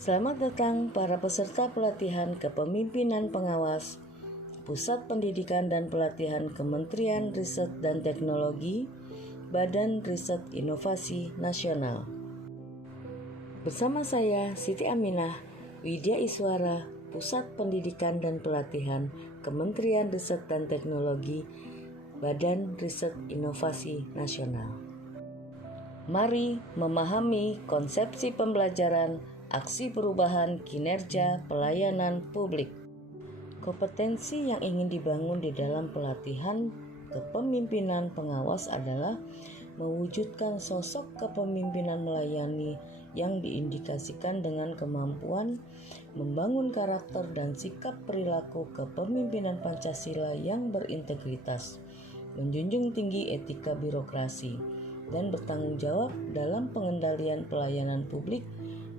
Selamat datang para peserta pelatihan kepemimpinan pengawas Pusat Pendidikan dan Pelatihan Kementerian Riset dan Teknologi, Badan Riset Inovasi Nasional. Bersama saya Siti Aminah, Widya Iswara, Pusat Pendidikan dan Pelatihan Kementerian Riset dan Teknologi, Badan Riset Inovasi Nasional. Mari memahami konsepsi pembelajaran aksi perubahan kinerja pelayanan publik. Kompetensi yang ingin dibangun di dalam pelatihan kepemimpinan pengawas adalah mewujudkan sosok kepemimpinan melayani yang diindikasikan dengan kemampuan membangun karakter dan sikap perilaku kepemimpinan Pancasila yang berintegritas, menjunjung tinggi etika birokrasi, dan bertanggung jawab dalam pengendalian pelayanan publik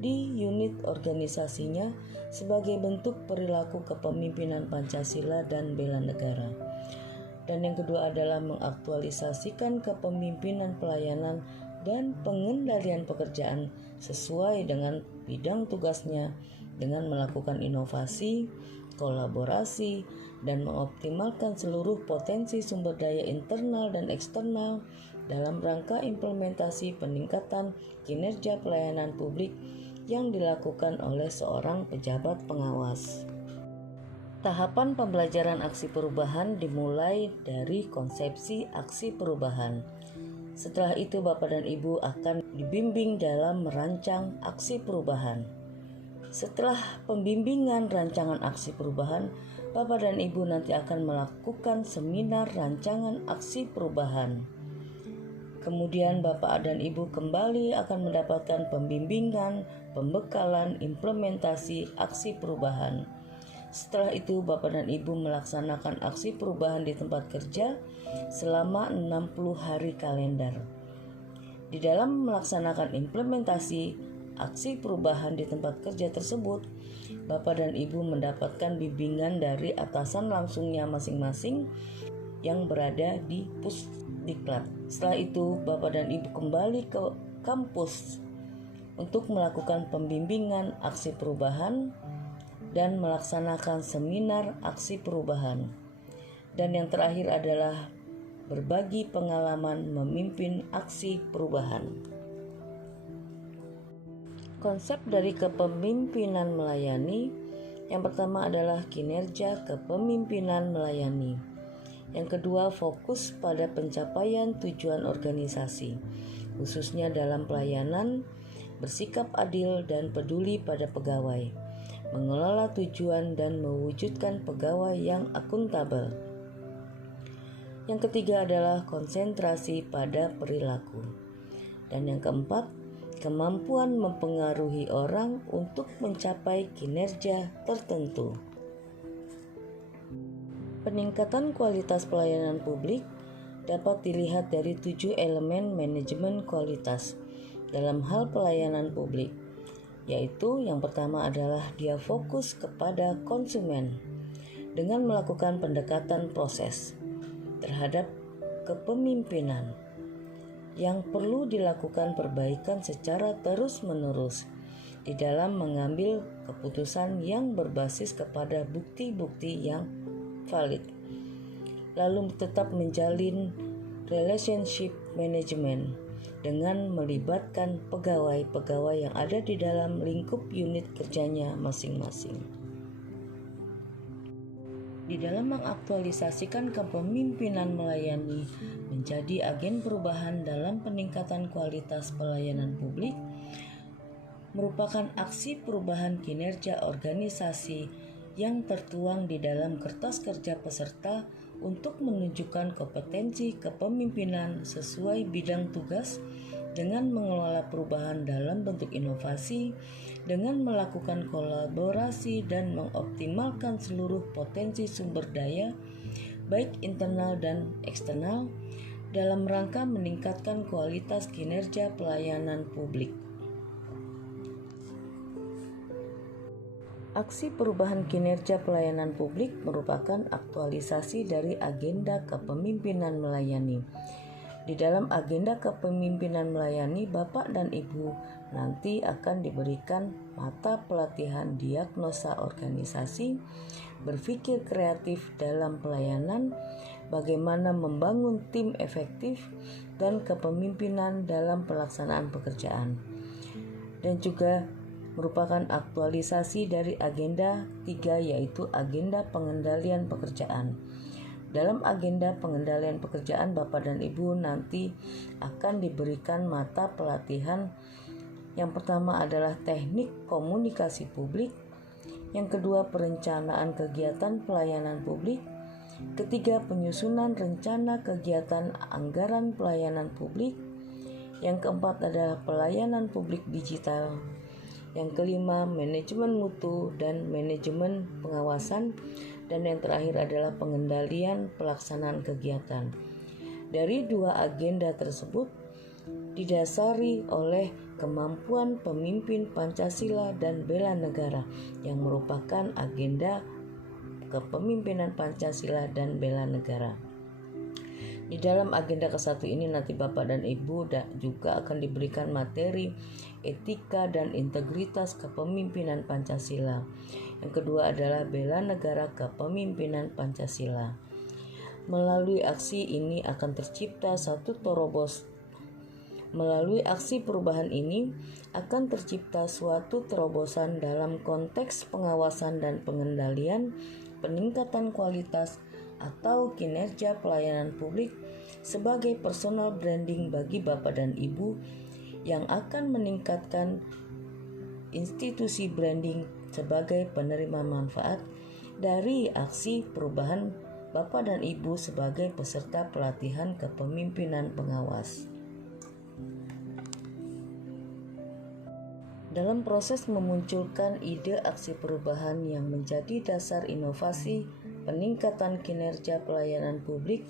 di unit organisasinya sebagai bentuk perilaku kepemimpinan Pancasila dan bela negara. Dan yang kedua adalah mengaktualisasikan kepemimpinan pelayanan dan pengendalian pekerjaan sesuai dengan bidang tugasnya dengan melakukan inovasi, kolaborasi, dan mengoptimalkan seluruh potensi sumber daya internal dan eksternal dalam rangka implementasi peningkatan kinerja pelayanan publik yang dilakukan oleh seorang pejabat pengawas. Tahapan pembelajaran aksi perubahan dimulai dari konsepsi aksi perubahan. Setelah itu Bapak dan Ibu akan dibimbing dalam merancang aksi perubahan. Setelah pembimbingan rancangan aksi perubahan, Bapak dan Ibu nanti akan melakukan seminar rancangan aksi perubahan. Kemudian Bapak dan Ibu kembali akan mendapatkan pembimbingan, pembekalan, implementasi aksi perubahan. Setelah itu Bapak dan Ibu melaksanakan aksi perubahan di tempat kerja selama 60 hari kalender. Di dalam melaksanakan implementasi aksi perubahan di tempat kerja tersebut, Bapak dan Ibu mendapatkan bimbingan dari atasan langsungnya masing-masing yang berada di Pusdiklat. Setelah itu, Bapak dan Ibu kembali ke kampus untuk melakukan pembimbingan aksi perubahan dan melaksanakan seminar aksi perubahan. Dan yang terakhir adalah berbagi pengalaman memimpin aksi perubahan. Konsep dari kepemimpinan melayani yang pertama adalah kinerja kepemimpinan melayani. Yang kedua, fokus pada pencapaian tujuan organisasi, khususnya dalam pelayanan, bersikap adil dan peduli pada pegawai, mengelola tujuan dan mewujudkan pegawai yang akuntabel. Yang ketiga adalah konsentrasi pada perilaku. Dan yang keempat, kemampuan mempengaruhi orang untuk mencapai kinerja tertentu. Peningkatan kualitas pelayanan publik dapat dilihat dari 7 elemen manajemen kualitas dalam hal pelayanan publik, yaitu yang pertama adalah dia fokus kepada konsumen dengan melakukan pendekatan proses terhadap kepemimpinan yang perlu dilakukan perbaikan secara terus-menerus di dalam mengambil keputusan yang berbasis kepada bukti-bukti yang valid, lalu tetap menjalin relationship management dengan melibatkan pegawai-pegawai yang ada di dalam lingkup unit kerjanya masing-masing. Di dalam mengaktualisasikan kepemimpinan melayani menjadi agen perubahan dalam peningkatan kualitas pelayanan publik merupakan aksi perubahan kinerja organisasi yang tertuang di dalam kertas kerja peserta untuk menunjukkan kompetensi kepemimpinan sesuai bidang tugas dengan mengelola perubahan dalam bentuk inovasi, dengan melakukan kolaborasi dan mengoptimalkan seluruh potensi sumber daya, baik internal dan eksternal, dalam rangka meningkatkan kualitas kinerja pelayanan publik. Aksi perubahan kinerja pelayanan publik merupakan aktualisasi dari agenda kepemimpinan melayani. Di dalam agenda kepemimpinan melayani, Bapak dan Ibu nanti akan diberikan mata pelatihan diagnosa organisasi, berpikir kreatif dalam pelayanan, bagaimana membangun tim efektif, dan kepemimpinan dalam pelaksanaan pekerjaan. Dan juga merupakan aktualisasi dari agenda 3, yaitu agenda pengendalian pekerjaan. Dalam agenda pengendalian pekerjaan, Bapak dan Ibu nanti akan diberikan mata pelatihan. Yang pertama adalah teknik komunikasi publik, yang kedua perencanaan kegiatan pelayanan publik, ketiga penyusunan rencana kegiatan anggaran pelayanan publik, yang keempat adalah pelayanan publik digital, yang kelima manajemen mutu dan manajemen pengawasan, dan yang terakhir adalah pengendalian pelaksanaan kegiatan. Dari dua agenda tersebut didasari oleh kemampuan pemimpin Pancasila dan bela negara, yang merupakan agenda kepemimpinan Pancasila dan bela negara. Di dalam agenda ke-1 ini nanti Bapak dan Ibu juga akan diberikan materi etika dan integritas kepemimpinan Pancasila. Yang kedua adalah bela negara kepemimpinan Pancasila. Melalui aksi ini akan tercipta satu terobos. Melalui aksi perubahan ini akan tercipta suatu terobosan dalam konteks pengawasan dan pengendalian, peningkatan kualitas atau kinerja pelayanan publik sebagai personal branding bagi Bapak dan Ibu, yang akan meningkatkan institusi branding sebagai penerima manfaat dari aksi perubahan Bapak dan Ibu sebagai peserta pelatihan kepemimpinan pengawas. Dalam proses memunculkan ide aksi perubahan yang menjadi dasar inovasi peningkatan kinerja pelayanan publik,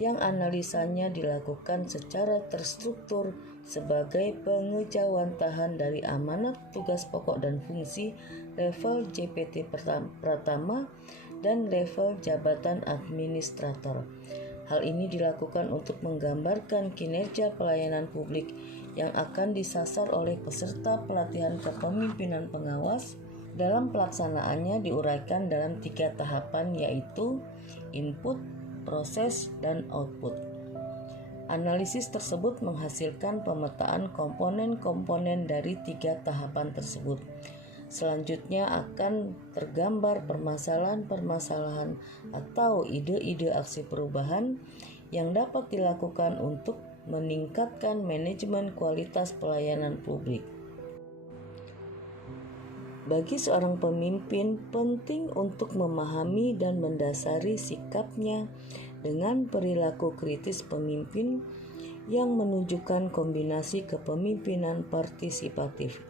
yang analisanya dilakukan secara terstruktur sebagai pengejawantahan dari amanat tugas pokok dan fungsi level JPT Pratama dan level jabatan administrator. Hal ini dilakukan untuk menggambarkan kinerja pelayanan publik yang akan disasar oleh peserta pelatihan kepemimpinan pengawas. Dalam pelaksanaannya diuraikan dalam 3 tahapan, yaitu input, proses, dan output. Analisis tersebut menghasilkan pemetaan komponen-komponen dari 3 tahapan tersebut. Selanjutnya akan tergambar permasalahan-permasalahan atau ide-ide aksi perubahan yang dapat dilakukan untuk meningkatkan manajemen kualitas pelayanan publik. Bagi seorang pemimpin, penting untuk memahami dan mendasari sikapnya dengan perilaku kritis pemimpin yang menunjukkan kombinasi kepemimpinan partisipatif,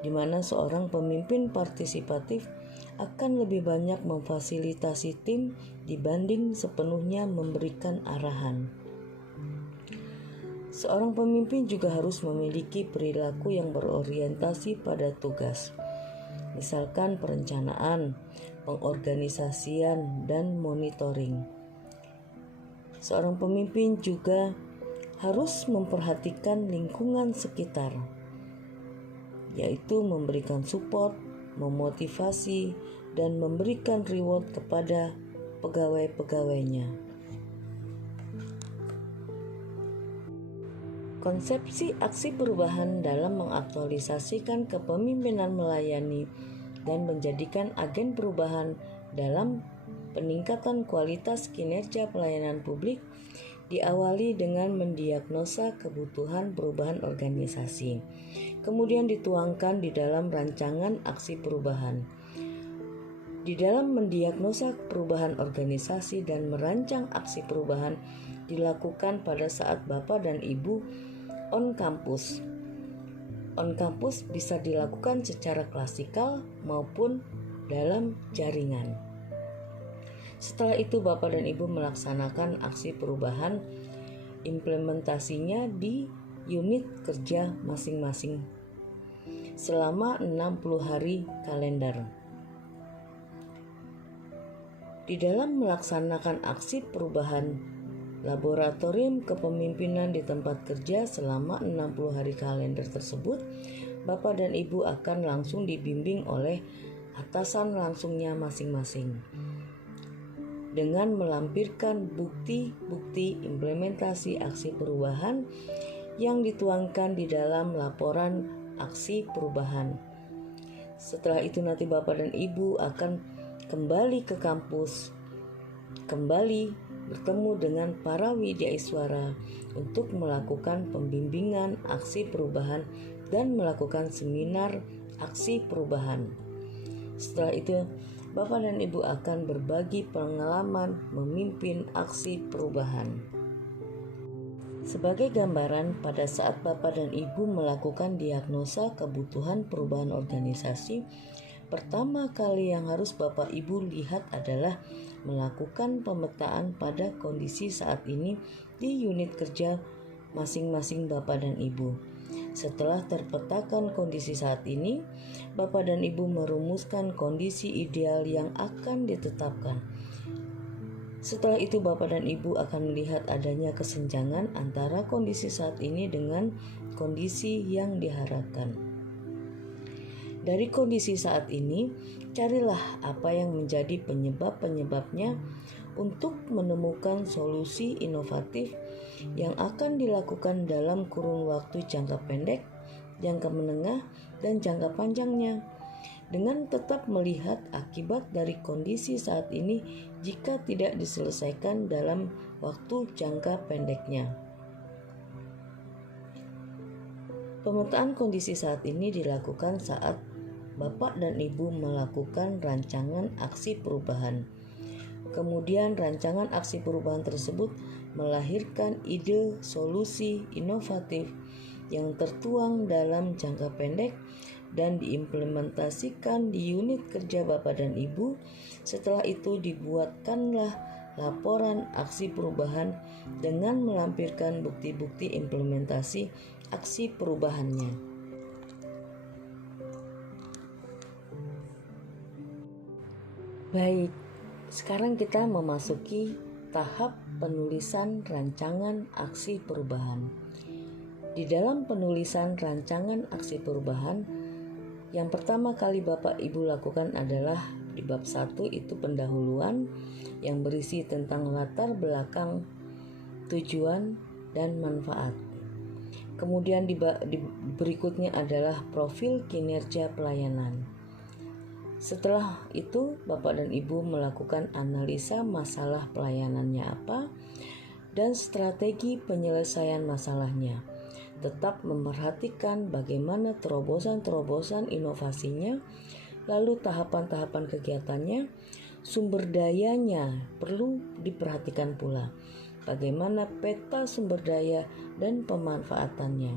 di mana seorang pemimpin partisipatif akan lebih banyak memfasilitasi tim dibanding sepenuhnya memberikan arahan. Seorang pemimpin juga harus memiliki perilaku yang berorientasi pada tugas, misalkan perencanaan, pengorganisasian, dan monitoring. Seorang pemimpin juga harus memperhatikan lingkungan sekitar, yaitu memberikan support, memotivasi, dan memberikan reward kepada pegawai-pegawainya. Konsepsi aksi perubahan dalam mengaktualisasikan kepemimpinan melayani dan menjadikan agen perubahan dalam peningkatan kualitas kinerja pelayanan publik diawali dengan mendiagnosa kebutuhan perubahan organisasi, kemudian dituangkan di dalam rancangan aksi perubahan. Di dalam mendiagnosa perubahan organisasi dan merancang aksi perubahan dilakukan pada saat Bapak dan Ibu on campus. On campus bisa dilakukan secara klasikal maupun dalam jaringan. Setelah itu Bapak dan Ibu melaksanakan aksi perubahan, implementasinya di unit kerja masing-masing selama 60 hari kalender. Di dalam melaksanakan aksi perubahan laboratorium kepemimpinan di tempat kerja selama 60 hari kalender tersebut, Bapak dan Ibu akan langsung dibimbing oleh atasan langsungnya masing-masing dengan melampirkan bukti-bukti implementasi aksi perubahan yang dituangkan di dalam laporan aksi perubahan. Setelah itu nanti Bapak dan Ibu akan kembali ke kampus, kembali bertemu dengan para widyaiswara untuk melakukan pembimbingan aksi perubahan dan melakukan seminar aksi perubahan. Setelah itu, Bapak dan Ibu akan berbagi pengalaman memimpin aksi perubahan. Sebagai gambaran, pada saat Bapak dan Ibu melakukan diagnosa kebutuhan perubahan organisasi, pertama kali yang harus Bapak Ibu lihat adalah melakukan pemetaan pada kondisi saat ini di unit kerja masing-masing Bapak dan Ibu. Setelah terpetakan kondisi saat ini, Bapak dan Ibu merumuskan kondisi ideal yang akan ditetapkan. Setelah itu Bapak dan Ibu akan melihat adanya kesenjangan antara kondisi saat ini dengan kondisi yang diharapkan. Dari kondisi saat ini, carilah apa yang menjadi penyebab-penyebabnya untuk menemukan solusi inovatif yang akan dilakukan dalam kurun waktu jangka pendek, jangka menengah, dan jangka panjangnya, dengan tetap melihat akibat dari kondisi saat ini jika tidak diselesaikan dalam waktu jangka pendeknya. Pemetaan kondisi saat ini dilakukan saat Bapak dan Ibu melakukan rancangan aksi perubahan. Kemudian rancangan aksi perubahan tersebut melahirkan ide solusi inovatif yang tertuang dalam jangka pendek dan diimplementasikan di unit kerja Bapak dan Ibu. Setelah itu dibuatkanlah laporan aksi perubahan dengan melampirkan bukti-bukti implementasi aksi perubahannya. Baik, sekarang kita memasuki tahap penulisan rancangan aksi perubahan. Di dalam penulisan rancangan aksi perubahan, yang pertama kali Bapak Ibu lakukan adalah di bab 1 itu pendahuluan yang berisi tentang latar belakang, tujuan, dan manfaat. Kemudian di berikutnya adalah profil kinerja pelayanan. Setelah itu, Bapak dan Ibu melakukan analisa masalah pelayanannya apa dan strategi penyelesaian masalahnya. Tetap memperhatikan bagaimana terobosan-terobosan inovasinya, lalu tahapan-tahapan kegiatannya, sumber dayanya perlu diperhatikan pula. Bagaimana peta sumber daya dan pemanfaatannya.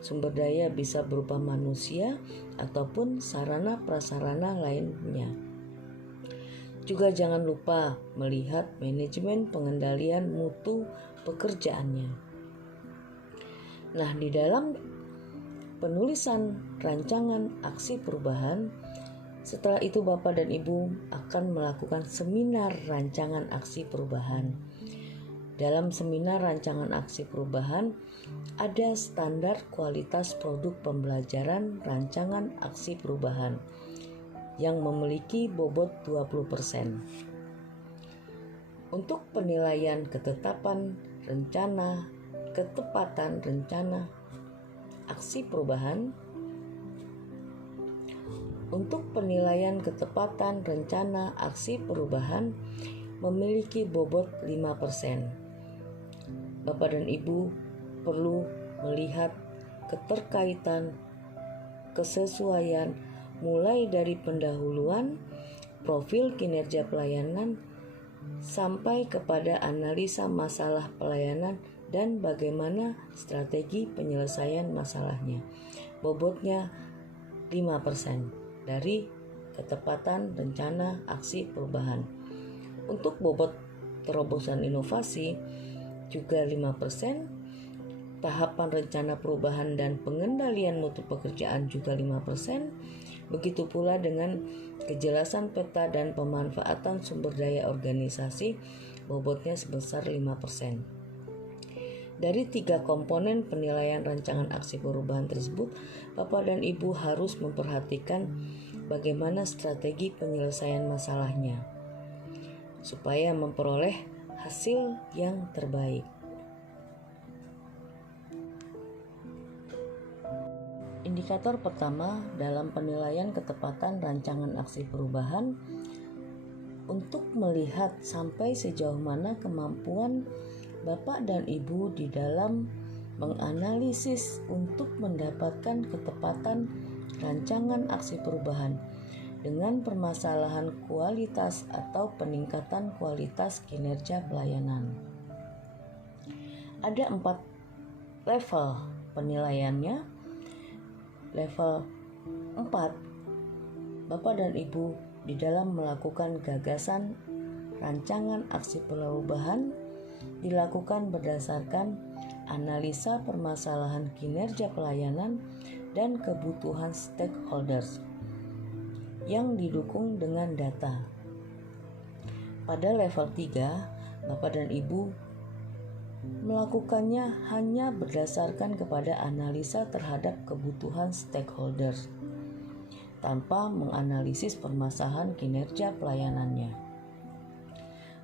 Sumber daya bisa berupa manusia ataupun sarana prasarana lainnya. Juga jangan lupa melihat manajemen pengendalian mutu pekerjaannya. Nah, di dalam penulisan rancangan aksi perubahan, setelah itu Bapak dan Ibu akan melakukan seminar rancangan aksi perubahan. Dalam seminar rancangan aksi perubahan, ada standar kualitas produk pembelajaran rancangan aksi perubahan yang memiliki bobot 20%. Untuk penilaian ketepatan rencana aksi perubahan, memiliki bobot 5%. Bapak dan Ibu perlu melihat keterkaitan, kesesuaian mulai dari pendahuluan, profil kinerja pelayanan, sampai kepada analisa masalah pelayanan dan bagaimana strategi penyelesaian masalahnya. Bobotnya 5% dari ketepatan rencana aksi perubahan. Untuk bobot terobosan inovasi juga 5%, tahapan rencana perubahan dan pengendalian mutu pekerjaan juga 5%, begitu pula dengan kejelasan peta dan pemanfaatan sumber daya organisasi, bobotnya sebesar 5%. Dari 3 komponen penilaian rancangan aksi perubahan tersebut, Bapak dan Ibu harus memperhatikan bagaimana strategi penyelesaian masalahnya supaya memperoleh hasil yang terbaik. Indikator pertama dalam penilaian ketepatan rancangan aksi perubahan untuk melihat sampai sejauh mana kemampuan Bapak dan Ibu di dalam menganalisis untuk mendapatkan ketepatan rancangan aksi perubahan dengan permasalahan kualitas atau peningkatan kualitas kinerja pelayanan. Ada 4 level penilaiannya. Level 4, Bapak dan Ibu di dalam melakukan gagasan rancangan aksi perubahan dilakukan berdasarkan analisa permasalahan kinerja pelayanan dan kebutuhan stakeholders yang didukung dengan data. Pada level 3, Bapak dan Ibu melakukannya hanya berdasarkan kepada analisa terhadap kebutuhan stakeholders tanpa menganalisis permasalahan kinerja pelayanannya.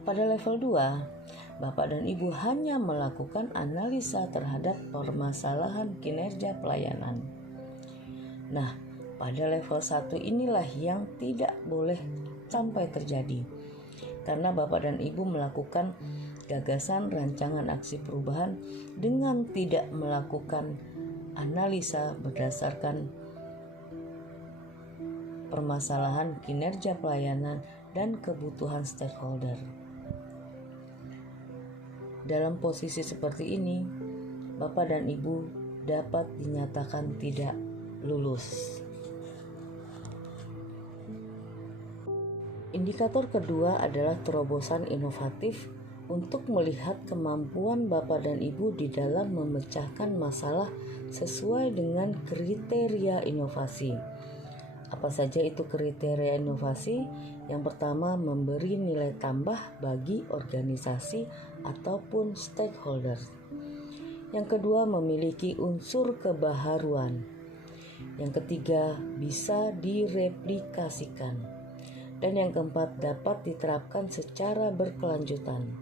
Pada level 2, Bapak dan Ibu hanya melakukan analisa terhadap permasalahan kinerja pelayanan. Nah, pada level 1 inilah yang tidak boleh sampai terjadi, karena Bapak dan Ibu melakukan gagasan rancangan aksi perubahan dengan tidak melakukan analisa berdasarkan permasalahan kinerja pelayanan dan kebutuhan stakeholder. Dalam posisi seperti ini, Bapak dan Ibu dapat dinyatakan tidak lulus. Indikator kedua adalah terobosan inovatif untuk melihat kemampuan Bapak dan Ibu di dalam memecahkan masalah sesuai dengan kriteria inovasi. Apa saja itu kriteria inovasi? Yang pertama, memberi nilai tambah bagi organisasi ataupun stakeholder. Yang kedua, memiliki unsur kebaharuan. Yang ketiga, bisa direplikasikan. Dan yang keempat, dapat diterapkan secara berkelanjutan.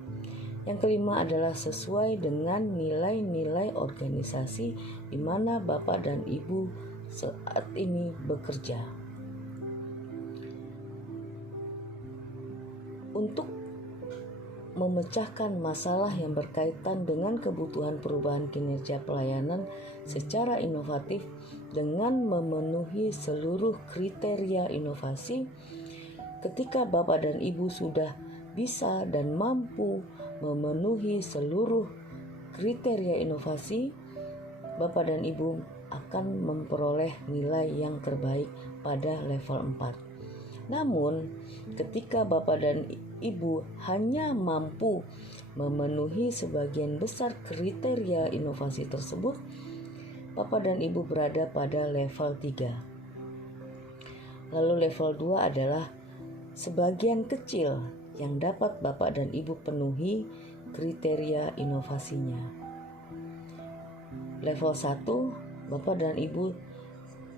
Yang kelima adalah sesuai dengan nilai-nilai organisasi di mana Bapak dan Ibu saat ini bekerja. Untuk memecahkan masalah yang berkaitan dengan kebutuhan perubahan kinerja pelayanan secara inovatif dengan memenuhi seluruh kriteria inovasi, ketika Bapak dan Ibu sudah bisa dan mampu memenuhi seluruh kriteria inovasi, Bapak dan Ibu akan memperoleh nilai yang terbaik pada level 4. Namun, ketika Bapak dan Ibu hanya mampu memenuhi sebagian besar kriteria inovasi tersebut, Bapak dan Ibu berada pada level 3. Lalu level 2 adalah sebagian kecil yang dapat Bapak dan Ibu penuhi kriteria inovasinya. Level 1, Bapak dan Ibu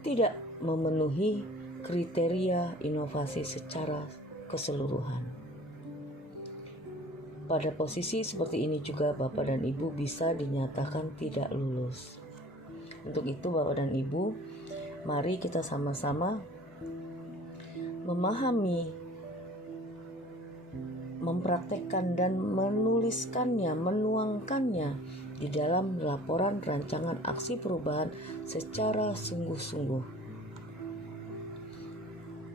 tidak memenuhi kriteria inovasi secara keseluruhan. Pada posisi seperti ini juga Bapak dan Ibu bisa dinyatakan tidak lulus. Untuk itu Bapak dan Ibu, mari kita sama-sama memahami, mempraktekkan dan menuliskannya, menuangkannya di dalam laporan rancangan aksi perubahan secara sungguh-sungguh.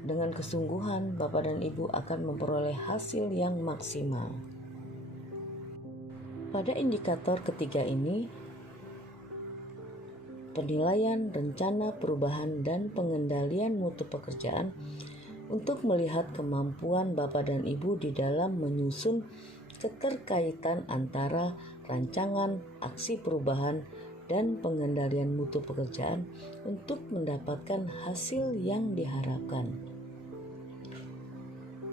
Dengan kesungguhan, Bapak dan Ibu akan memperoleh hasil yang maksimal. Pada indikator ketiga ini, penilaian rencana perubahan dan pengendalian mutu pekerjaan untuk melihat kemampuan Bapak dan Ibu di dalam menyusun keterkaitan antara rancangan aksi perubahan dan pengendalian mutu pekerjaan untuk mendapatkan hasil yang diharapkan.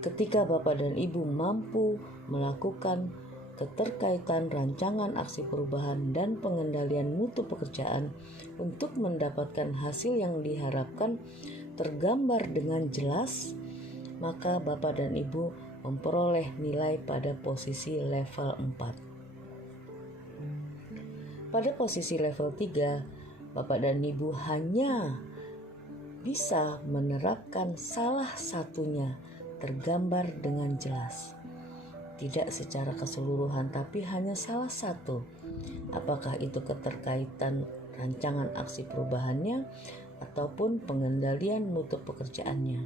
Ketika Bapak dan Ibu mampu melakukan keterkaitan rancangan aksi perubahan dan pengendalian mutu pekerjaan untuk mendapatkan hasil yang diharapkan tergambar dengan jelas, maka Bapak dan Ibu memperoleh nilai pada posisi level 4. Pada posisi level 3, Bapak dan Ibu hanya bisa menerapkan salah satunya tergambar dengan jelas. Tidak secara keseluruhan, tapi hanya salah satu. Apakah itu keterkaitan rancangan aksi perubahannya ataupun pengendalian mutu pekerjaannya.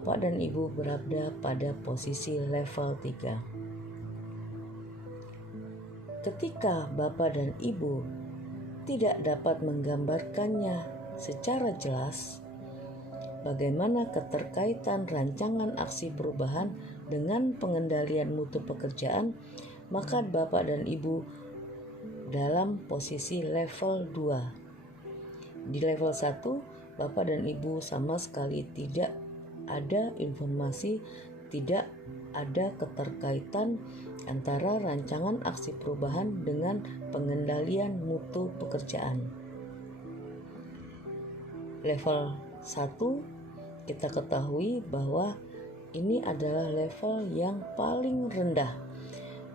Bapak dan Ibu berada pada posisi level 3. Ketika Bapak dan Ibu tidak dapat menggambarkannya secara jelas, bagaimana keterkaitan rancangan aksi perubahan dengan pengendalian mutu pekerjaan, maka Bapak dan Ibu dalam posisi level 2. Di level 1, Bapak dan Ibu sama sekali tidak ada informasi, tidak ada keterkaitan antara rancangan aksi perubahan dengan pengendalian mutu pekerjaan. Level 1 kita ketahui bahwa ini adalah level yang paling rendah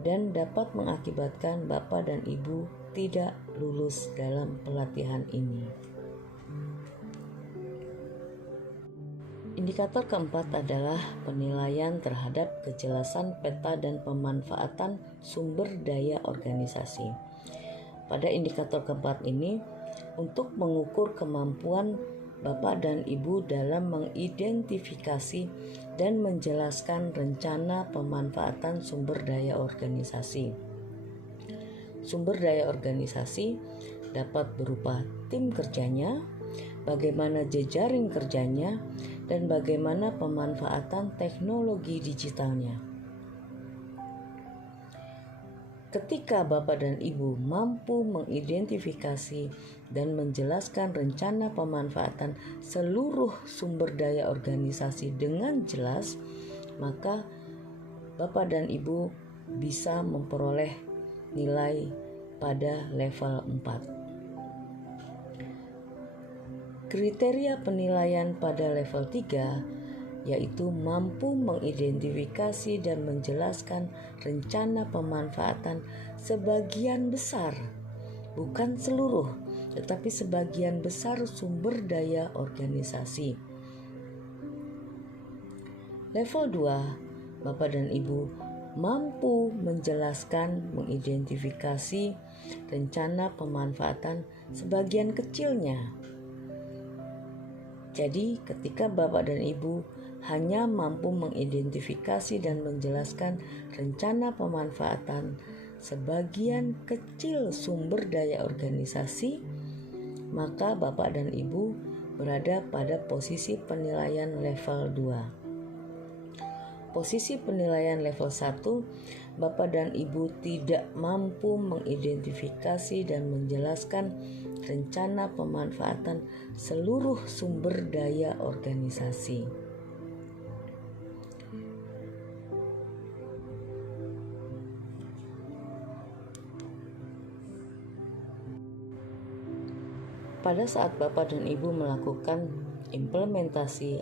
dan dapat mengakibatkan Bapak dan Ibu tidak lulus dalam pelatihan ini. Indikator keempat adalah penilaian terhadap kejelasan peta dan pemanfaatan sumber daya organisasi. Pada indikator keempat ini, untuk mengukur kemampuan Bapak dan Ibu dalam mengidentifikasi dan menjelaskan rencana pemanfaatan sumber daya organisasi. Sumber daya organisasi dapat berupa tim kerjanya, bagaimana jejaring kerjanya, dan bagaimana pemanfaatan teknologi digitalnya. Ketika Bapak dan Ibu mampu mengidentifikasi dan menjelaskan rencana pemanfaatan seluruh sumber daya organisasi dengan jelas, maka Bapak dan Ibu bisa memperoleh nilai pada level 4. Kriteria penilaian pada level 3 yaitu mampu mengidentifikasi dan menjelaskan rencana pemanfaatan sebagian besar, bukan seluruh, tetapi sebagian besar sumber daya organisasi. Level 2, Bapak dan Ibu mampu menjelaskan, mengidentifikasi rencana pemanfaatan sebagian kecilnya. Jadi, ketika Bapak dan Ibu hanya mampu mengidentifikasi dan menjelaskan rencana pemanfaatan sebagian kecil sumber daya organisasi, maka Bapak dan Ibu berada pada posisi penilaian level 2. Posisi penilaian level 1, Bapak dan Ibu tidak mampu mengidentifikasi dan menjelaskan rencana pemanfaatan seluruh sumber daya organisasi. Pada saat Bapak dan Ibu melakukan implementasi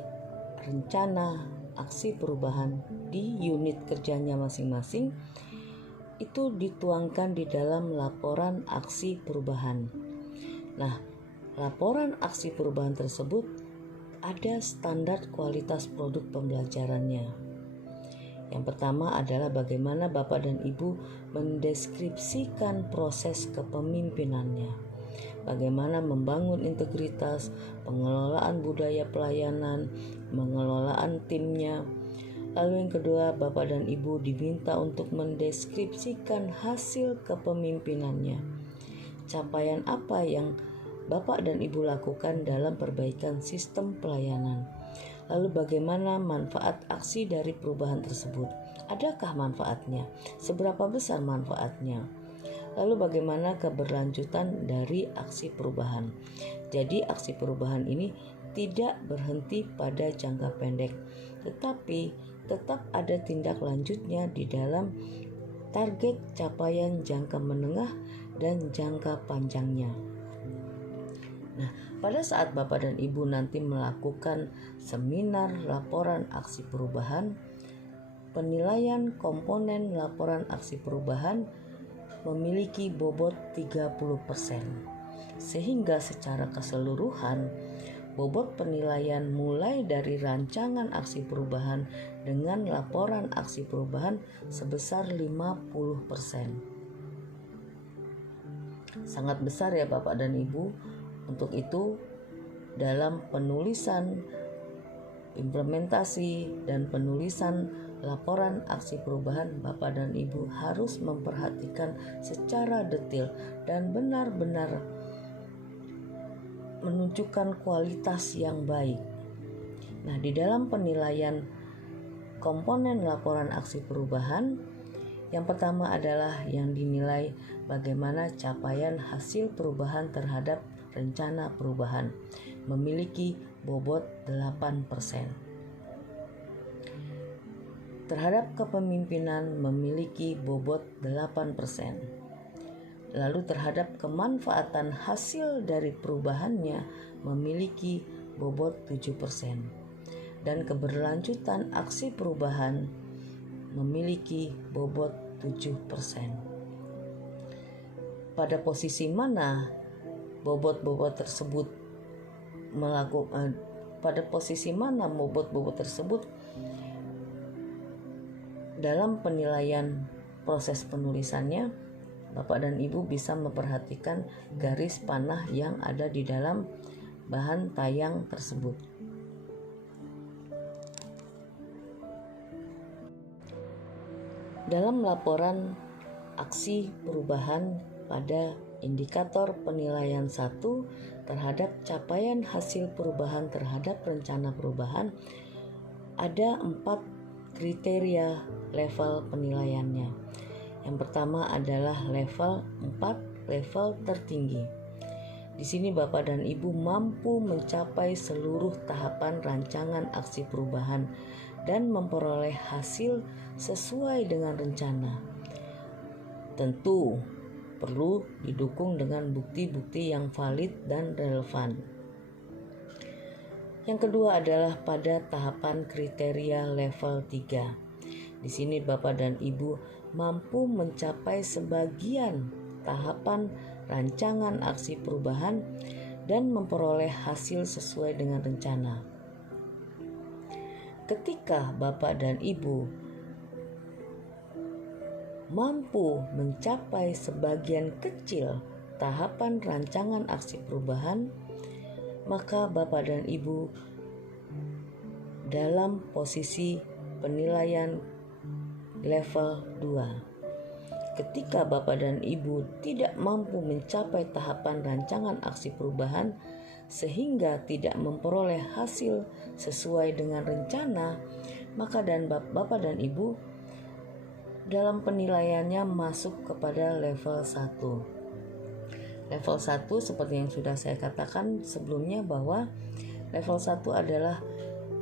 rencana aksi perubahan di unit kerjanya masing-masing, itu dituangkan di dalam laporan aksi perubahan. Nah, laporan aksi perubahan tersebut ada standar kualitas produk pembelajarannya. Yang pertama adalah bagaimana Bapak dan Ibu mendeskripsikan proses kepemimpinannya. Bagaimana membangun integritas, pengelolaan budaya pelayanan, pengelolaan timnya. Lalu yang kedua, Bapak dan Ibu diminta untuk mendeskripsikan hasil kepemimpinannya. Capaian apa yang Bapak dan Ibu lakukan dalam perbaikan sistem pelayanan. Lalu bagaimana manfaat aksi dari perubahan tersebut? Adakah manfaatnya? Seberapa besar manfaatnya? Lalu bagaimana keberlanjutan dari aksi perubahan? Jadi aksi perubahan ini tidak berhenti pada jangka pendek, tetapi tetap ada tindak lanjutnya di dalam target capaian jangka menengah dan jangka panjangnya. Nah, pada saat Bapak dan Ibu nanti melakukan seminar laporan aksi perubahan, penilaian komponen laporan aksi perubahan memiliki bobot 30%. Sehingga secara keseluruhan, bobot penilaian mulai dari rancangan aksi perubahan dengan laporan aksi perubahan sebesar 50%. Sangat besar ya Bapak dan Ibu. Untuk itu, dalam penulisan implementasi dan penulisan laporan aksi perubahan, Bapak dan Ibu harus memperhatikan secara detail dan benar-benar menunjukkan kualitas yang baik. Nah, di dalam penilaian komponen laporan aksi perubahan, yang pertama adalah yang dinilai bagaimana capaian hasil perubahan terhadap rencana perubahan, memiliki bobot 8%. Terhadap kepemimpinan memiliki bobot 8%. Lalu terhadap kemanfaatan hasil dari perubahannya memiliki bobot 7%. Dan keberlanjutan aksi perubahan memiliki bobot 7%. Pada posisi mana bobot-bobot tersebut dalam penilaian proses penulisannya, Bapak dan Ibu bisa memperhatikan garis panah yang ada di dalam bahan tayang tersebut. Dalam laporan aksi perubahan pada indikator penilaian 1 terhadap capaian hasil perubahan terhadap rencana perubahan, ada 4 kriteria level penilaiannya. Yang pertama adalah level 4, level tertinggi. Di sini Bapak dan Ibu mampu mencapai seluruh tahapan rancangan aksi perubahan dan memperoleh hasil sesuai dengan rencana. Tentu perlu didukung dengan bukti-bukti yang valid dan relevan. Yang kedua adalah pada tahapan kriteria level 3. Di sini Bapak dan Ibu mampu mencapai sebagian tahapan rancangan aksi perubahan dan memperoleh hasil sesuai dengan rencana. Ketika Bapak dan Ibu mampu mencapai sebagian kecil tahapan rancangan aksi perubahan, maka Bapak dan Ibu dalam posisi penilaian level 2. Ketika Bapak dan Ibu tidak mampu mencapai tahapan rancangan aksi perubahan sehingga tidak memperoleh hasil sesuai dengan rencana, maka Bapak dan Ibu dalam penilaiannya masuk kepada level 1. Level 1 seperti yang sudah saya katakan sebelumnya bahwa level 1 adalah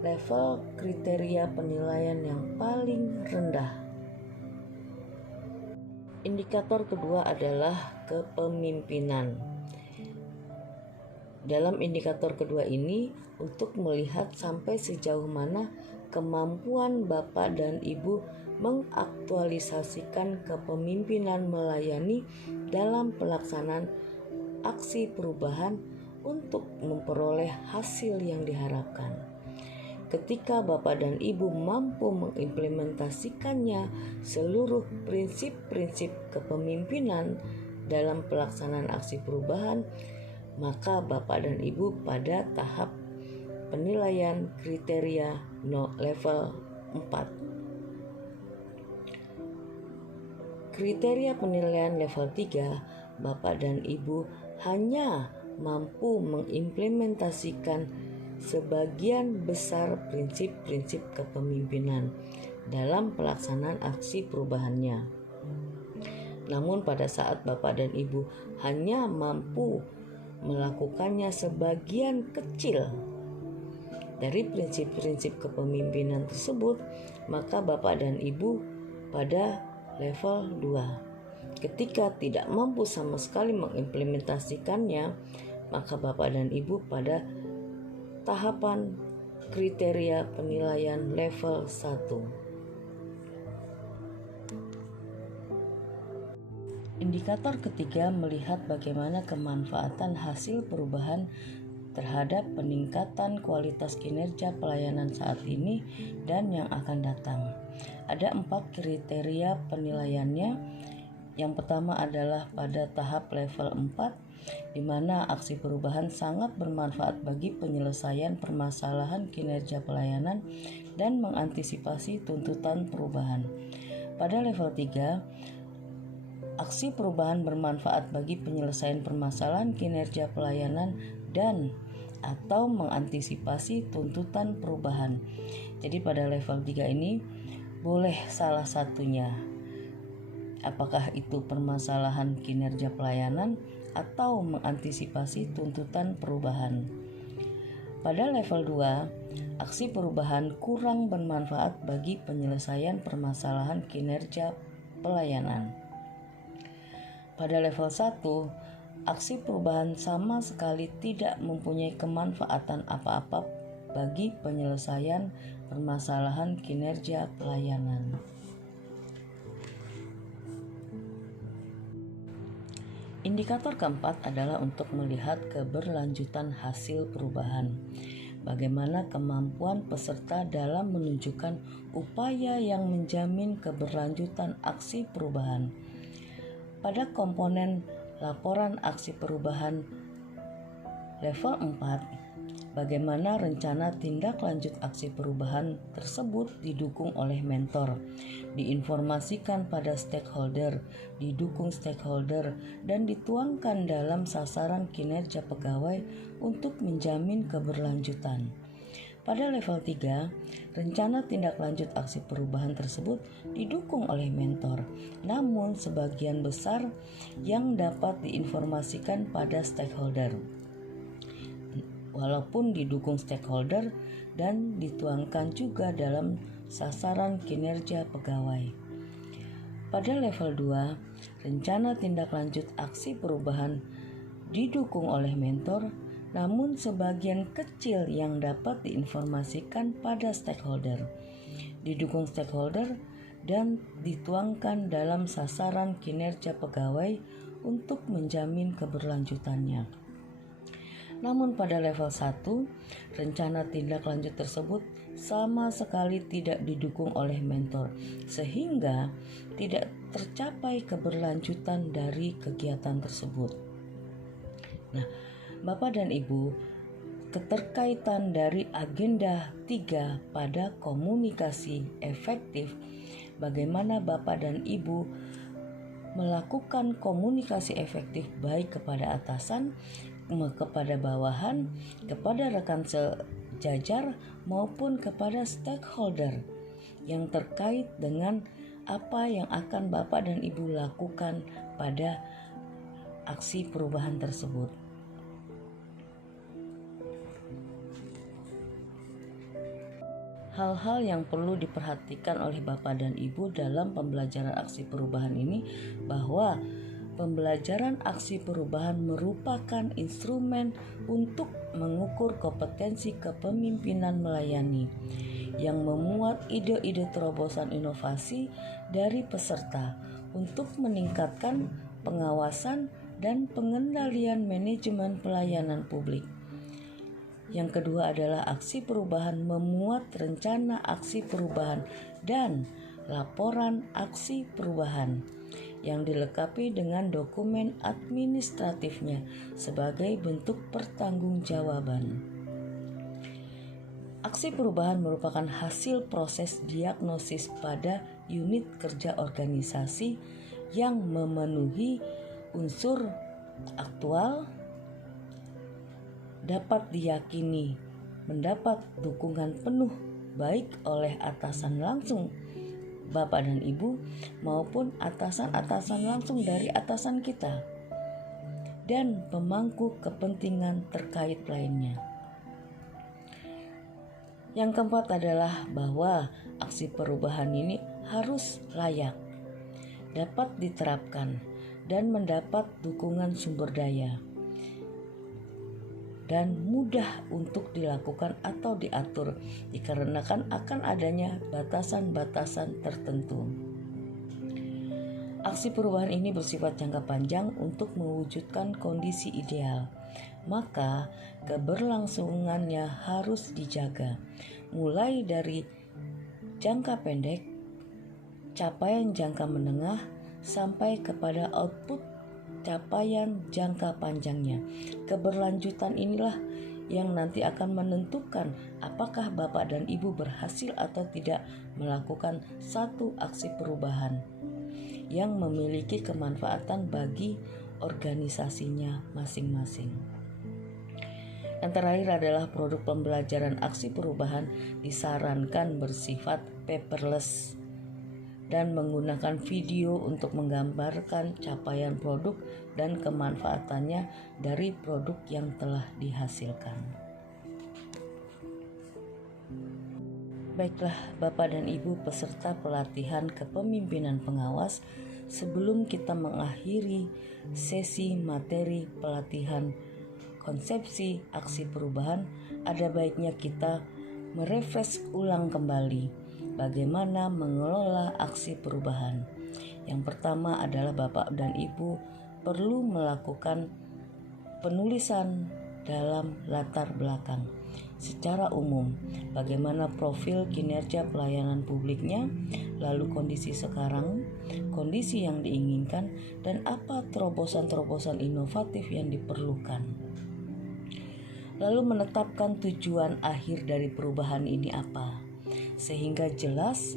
level kriteria penilaian yang paling rendah. Indikator kedua adalah kepemimpinan. Dalam indikator kedua ini untuk melihat sampai sejauh mana kemampuan Bapak dan Ibu mengaktualisasikan kepemimpinan melayani dalam pelaksanaan aksi perubahan untuk memperoleh hasil yang diharapkan. Ketika Bapak dan Ibu mampu mengimplementasikannya seluruh prinsip-prinsip kepemimpinan dalam pelaksanaan aksi perubahan, maka Bapak dan Ibu pada tahap penilaian kriteria level 4. Kriteria penilaian level 3, Bapak dan Ibu hanya mampu mengimplementasikan sebagian besar prinsip-prinsip kepemimpinan dalam pelaksanaan aksi perubahannya. Namun pada saat Bapak dan Ibu hanya mampu melakukannya sebagian kecil dari prinsip-prinsip kepemimpinan tersebut, maka Bapak dan Ibu pada level 2. Ketika tidak mampu sama sekali mengimplementasikannya, maka Bapak dan Ibu pada tahapan kriteria penilaian level 1. Indikator ketiga melihat bagaimana kemanfaatan hasil perubahan terhadap peningkatan kualitas kinerja pelayanan saat ini dan yang akan datang. Ada 4 kriteria penilaiannya. Yang pertama adalah pada tahap level 4, di mana aksi perubahan sangat bermanfaat bagi penyelesaian permasalahan kinerja pelayanan dan mengantisipasi tuntutan perubahan. Pada level 3, aksi perubahan bermanfaat bagi penyelesaian permasalahan kinerja pelayanan dan atau mengantisipasi tuntutan perubahan. Jadi pada level 3 ini boleh salah satunya. Apakah itu permasalahan kinerja pelayanan atau mengantisipasi tuntutan perubahan. Pada level 2, aksi perubahan kurang bermanfaat bagi penyelesaian permasalahan kinerja pelayanan. Pada level 1, aksi perubahan sama sekali tidak mempunyai kemanfaatan apa-apa bagi penyelesaian permasalahan kinerja pelayanan. Indikator keempat adalah untuk melihat keberlanjutan hasil perubahan. Bagaimana kemampuan peserta dalam menunjukkan upaya yang menjamin keberlanjutan aksi perubahan. Pada komponen laporan aksi perubahan level 4, bagaimana rencana tindak lanjut aksi perubahan tersebut didukung oleh mentor, diinformasikan pada stakeholder, didukung stakeholder, dan dituangkan dalam sasaran kinerja pegawai untuk menjamin keberlanjutan. Pada level 3, rencana tindak lanjut aksi perubahan tersebut didukung oleh mentor, namun sebagian besar yang dapat diinformasikan pada stakeholder. Walaupun didukung stakeholder dan dituangkan juga dalam sasaran kinerja pegawai. Pada level 2, rencana tindak lanjut aksi perubahan didukung oleh mentor, namun sebagian kecil yang dapat diinformasikan pada stakeholder, didukung stakeholder, dan dituangkan dalam sasaran kinerja pegawai untuk menjamin keberlanjutannya. Namun pada level 1, rencana tindak lanjut tersebut sama sekali tidak didukung oleh mentor, sehingga tidak tercapai keberlanjutan dari kegiatan tersebut. Nah, Bapak dan Ibu, keterkaitan dari agenda 3 pada komunikasi efektif, bagaimana Bapak dan Ibu melakukan komunikasi efektif baik kepada atasan, kepada bawahan, kepada rekan sejajar, maupun kepada stakeholder yang terkait dengan apa yang akan Bapak dan Ibu lakukan pada aksi perubahan tersebut. Hal-hal yang perlu diperhatikan oleh Bapak dan Ibu dalam pembelajaran aksi perubahan ini, bahwa pembelajaran aksi perubahan merupakan instrumen untuk mengukur kompetensi kepemimpinan melayani yang memuat ide-ide terobosan inovasi dari peserta untuk meningkatkan pengawasan dan pengendalian manajemen pelayanan publik. Yang kedua adalah aksi perubahan memuat rencana aksi perubahan dan laporan aksi perubahan yang dilengkapi dengan dokumen administratifnya sebagai bentuk pertanggungjawaban. Aksi perubahan merupakan hasil proses diagnosis pada unit kerja organisasi yang memenuhi unsur aktual, dapat diyakini, mendapat dukungan penuh baik oleh atasan langsung Bapak dan Ibu maupun atasan-atasan langsung dari atasan kita dan pemangku kepentingan terkait lainnya. Yang keempat adalah bahwa aksi perubahan ini harus layak. dapat diterapkan dan mendapat dukungan sumber daya dan mudah untuk dilakukan atau diatur dikarenakan akan adanya batasan-batasan tertentu. Aksi perubahan ini bersifat jangka panjang untuk mewujudkan kondisi ideal, maka keberlangsungannya harus dijaga, mulai dari jangka pendek, capaian jangka menengah, sampai kepada output capaian jangka panjangnya. Keberlanjutan inilah yang nanti akan menentukan apakah Bapak dan Ibu berhasil atau tidak melakukan satu aksi perubahan yang memiliki kemanfaatan bagi organisasinya masing-masing. Yang terakhir adalah produk pembelajaran aksi perubahan disarankan bersifat paperless dan menggunakan video untuk menggambarkan capaian produk dan kemanfaatannya dari produk yang telah dihasilkan. Baiklah Bapak dan Ibu peserta pelatihan kepemimpinan pengawas, sebelum kita mengakhiri sesi materi pelatihan konsepsi aksi perubahan, ada baiknya kita merefresh ulang kembali bagaimana mengelola aksi perubahan. Yang pertama adalah Bapak dan Ibu perlu melakukan penulisan dalam latar belakang secara umum, bagaimana profil kinerja pelayanan publiknya, lalu kondisi sekarang, kondisi yang diinginkan, dan apa terobosan-terobosan inovatif yang diperlukan. Lalu menetapkan tujuan akhir dari perubahan ini apa, sehingga jelas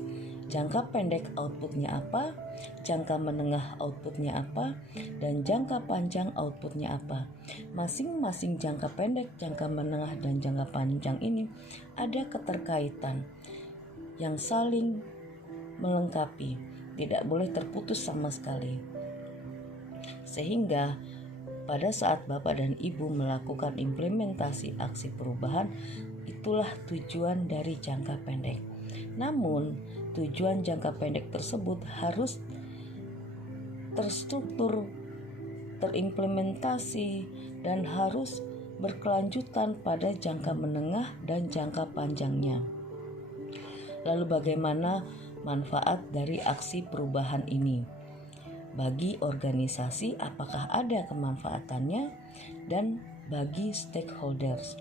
jangka pendek outputnya apa, jangka menengah outputnya apa, dan jangka panjang outputnya apa. Masing-masing jangka pendek, jangka menengah, dan jangka panjang ini ada keterkaitan yang saling melengkapi, tidak boleh terputus sama sekali. Sehingga pada saat Bapak dan Ibu melakukan implementasi aksi perubahan, itulah tujuan dari jangka pendek. Namun, tujuan jangka pendek tersebut harus terstruktur, terimplementasi, dan harus berkelanjutan pada jangka menengah dan jangka panjangnya. Lalu bagaimana manfaat dari aksi perubahan ini? Bagi organisasi apakah ada kemanfaatannya, dan bagi stakeholders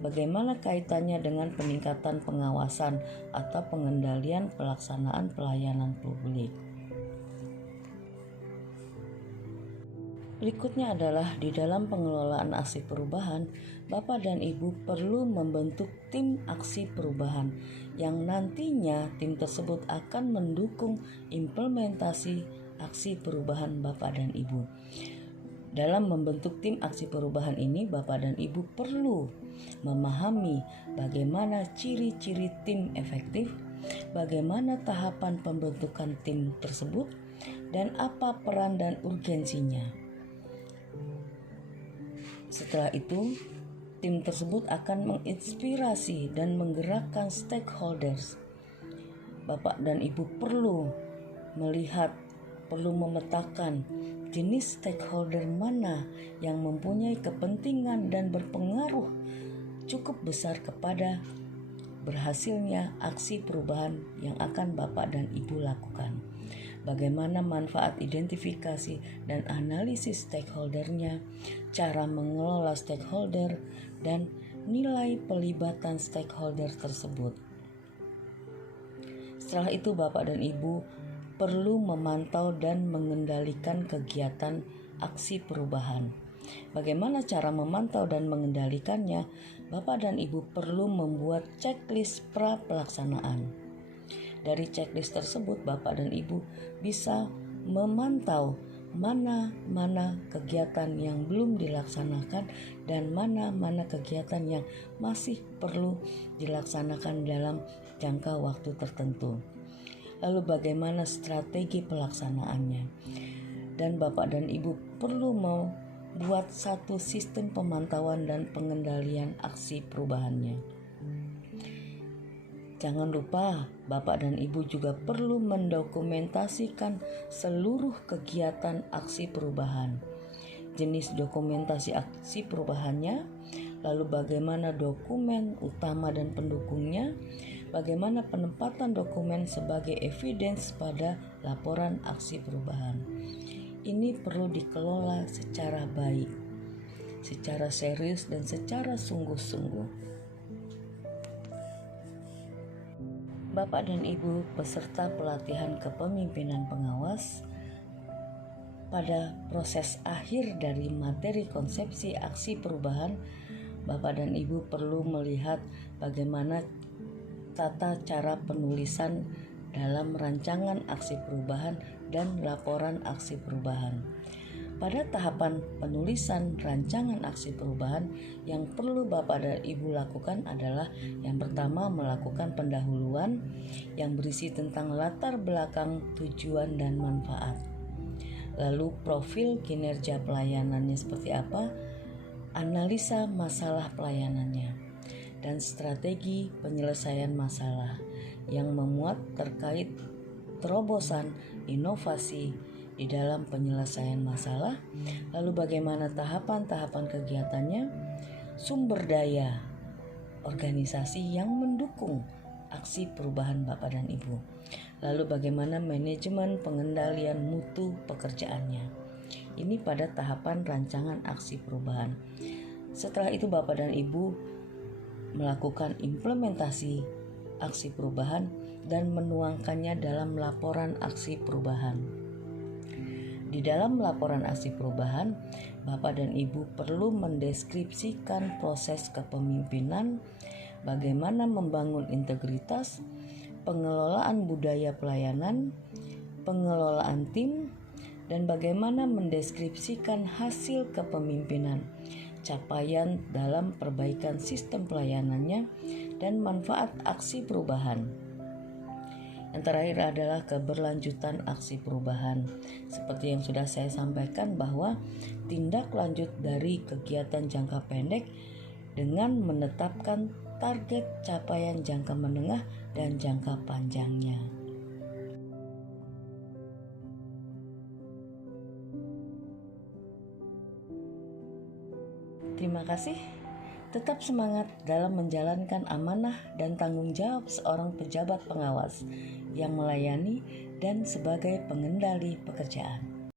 bagaimana kaitannya dengan peningkatan pengawasan atau pengendalian pelaksanaan pelayanan publik. Berikutnya adalah di dalam pengelolaan aksi perubahan, Bapak dan Ibu perlu membentuk tim aksi perubahan yang nantinya tim tersebut akan mendukung implementasi aksi perubahan Bapak dan Ibu. Dalam membentuk tim aksi perubahan ini, Bapak dan Ibu perlu memahami bagaimana ciri-ciri tim efektif, bagaimana tahapan pembentukan tim tersebut, dan apa peran dan urgensinya. Setelah itu, tim tersebut akan menginspirasi dan menggerakkan stakeholders. Bapak dan Ibu perlu melihat, perlu memetakan jenis stakeholder mana yang mempunyai kepentingan dan berpengaruh cukup besar kepada berhasilnya aksi perubahan yang akan Bapak dan Ibu lakukan. Bagaimana manfaat identifikasi dan analisis stakeholdernya, cara mengelola stakeholder, dan nilai pelibatan stakeholder tersebut. Setelah itu Bapak dan Ibu perlu memantau dan mengendalikan kegiatan aksi perubahan. Bagaimana cara memantau dan mengendalikannya? Bapak dan Ibu perlu membuat checklist pra pelaksanaan. Dari checklist tersebut, Bapak dan Ibu bisa memantau mana-mana kegiatan yang belum dilaksanakan dan mana-mana kegiatan yang masih perlu dilaksanakan dalam jangka waktu tertentu. Lalu bagaimana strategi pelaksanaannya? Dan Bapak dan Ibu perlu membuat satu sistem pemantauan dan pengendalian aksi perubahannya. Jangan lupa, Bapak dan Ibu juga perlu mendokumentasikan seluruh kegiatan aksi perubahan. Jenis dokumentasi aksi perubahannya, lalu bagaimana dokumen utama dan pendukungnya, bagaimana penempatan dokumen sebagai evidence pada laporan aksi perubahan. Ini perlu dikelola secara baik, secara serius dan secara sungguh-sungguh. Bapak dan Ibu peserta pelatihan kepemimpinan pengawas, pada proses akhir dari materi konsepsi aksi perubahan, Bapak dan Ibu perlu melihat bagaimana tata cara penulisan dalam rancangan aksi perubahan dan laporan aksi perubahan. Pada tahapan penulisan rancangan aksi perubahan, yang perlu Bapak dan Ibu lakukan adalah yang pertama, melakukan pendahuluan yang berisi tentang latar belakang, tujuan, dan manfaat. Lalu profil kinerja pelayanannya seperti apa, analisa masalah pelayanannya, dan strategi penyelesaian masalah yang memuat terkait terobosan inovasi di dalam penyelesaian masalah, lalu bagaimana tahapan-tahapan kegiatannya, sumber daya organisasi yang mendukung aksi perubahan Bapak dan Ibu, lalu bagaimana manajemen pengendalian mutu pekerjaannya. Ini pada tahapan rancangan aksi perubahan. Setelah itu Bapak dan Ibu melakukan implementasi aksi perubahan dan menuangkannya dalam laporan aksi perubahan. Di dalam laporan aksi perubahan, Bapak dan Ibu perlu mendeskripsikan proses kepemimpinan, bagaimana membangun integritas, pengelolaan budaya pelayanan, pengelolaan tim, dan bagaimana mendeskripsikan hasil kepemimpinan, capaian dalam perbaikan sistem pelayanannya, dan manfaat aksi perubahan. Yang terakhir adalah keberlanjutan aksi perubahan. Seperti yang sudah saya sampaikan, bahwa tindak lanjut dari kegiatan jangka pendek dengan menetapkan target capaian jangka menengah dan jangka panjangnya. Terima kasih. Tetap semangat dalam menjalankan amanah dan tanggung jawab seorang pejabat pengawas yang melayani dan sebagai pengendali pekerjaan.